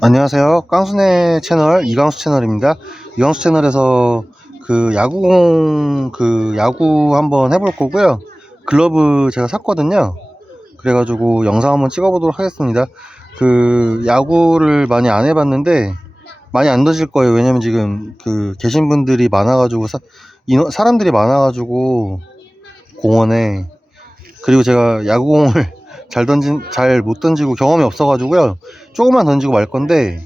안녕하세요. 깡순의 채널 이강수 채널입니다. 이강수 채널에서 그 야구공 그 야구 한번 해볼 거고요. 글러브 제가 샀거든요. 그래가지고 영상 한번 찍어보도록 하겠습니다. 그 야구를 많이 안 해봤는데 많이 안 던질 거예요. 왜냐면 지금 그 계신 분들이 많아가지고 사, 인원- 사람들이 많아가지고 공원에 그리고 제가 야구공을 잘 던진 잘 못 던지고 경험이 없어가지고요. 조금만 던지고 말 건데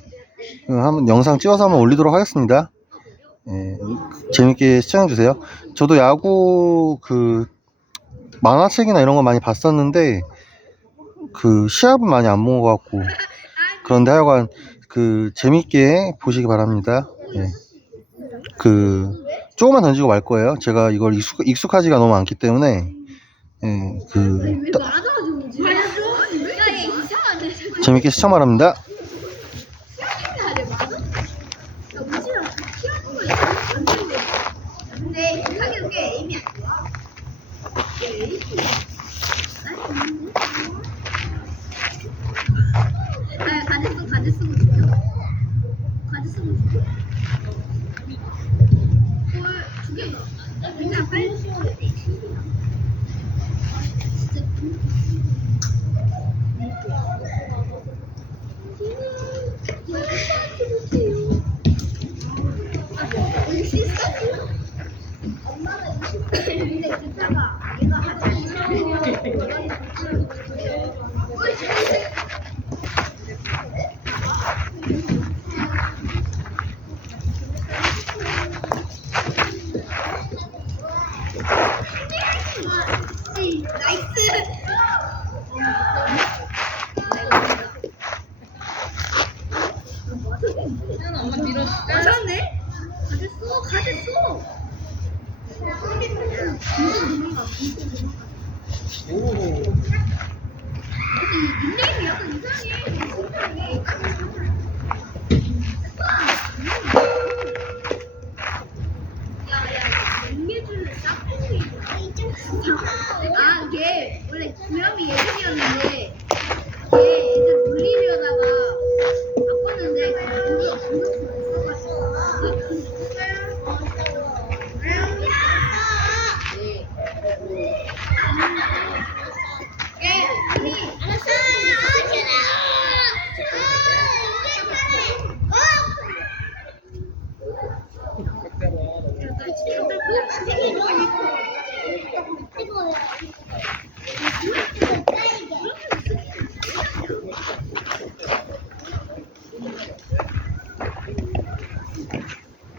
어, 한번 영상 찍어서 한번 올리도록 하겠습니다. 예, 재밌게 시청해 주세요. 저도 야구 그 만화책이나 이런 거 많이 봤었는데 그 시합은 많이 안 본 것 같고 그런데 하여간 그 재밌게 보시기 바랍니다. 예. 그 조금만 던지고 말 거예요. 제가 이걸 익숙, 익숙하지가 너무 않기 때문에 예, 그왜 재밌게 시청 바랍니다. 희한하네, 맞아? 야, 우진아, 희한한 거 있어. 안 되는데. 근데 하긴 꽤 에임이 안 좋아. 얘 에임이 아, 가지 쓰고, 가지 쓰고 죽여. 가지 쓰고 죽여. 헐, 죽여. 그냥 빨리 죽여. 근데 진짜가 얘가 하지 나이스 엄마 밀었어. 맞았네? 가졌어, 가졌어. 닉네임이 약간 이상해. 야야, 맹개줄 싹둑이. 아, 걔 원래 고양이 예전이었는데 걔 애들 물리려다가 바꿨는데 그거 그거 없어가지고. 네. 예, 언니. 알았어. 아, 그랬잖아.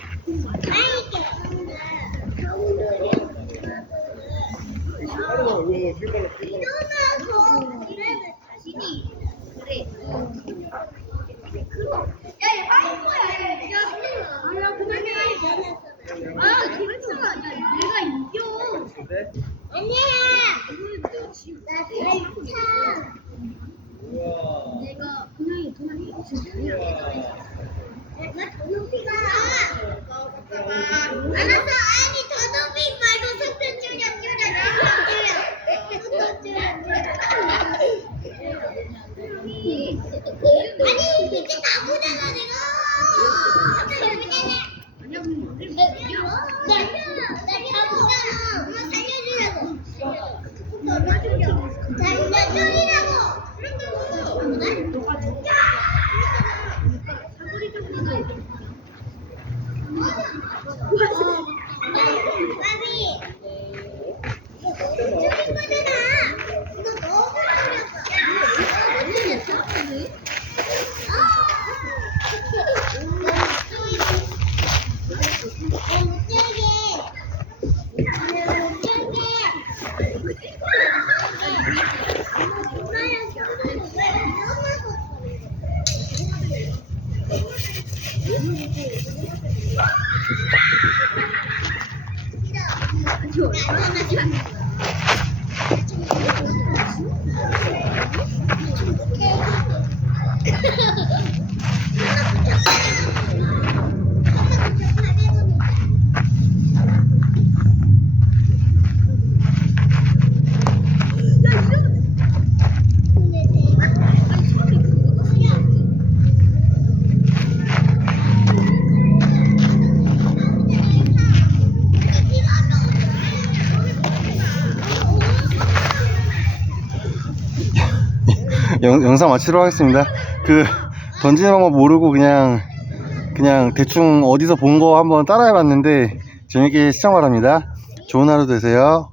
야, 내가 그냥이 그냥이 진짜 아니야. 나 나보잖아 엄마 살려주라고 살려주라고 妈呀什 영, 영상 마치도록 하겠습니다. 그 던지는 방법 모르고 그냥 그냥 대충 어디서 본 거 한번 따라해 봤는데 재밌게 시청 바랍니다. 좋은 하루 되세요.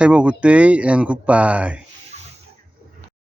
Have a good day and goodbye.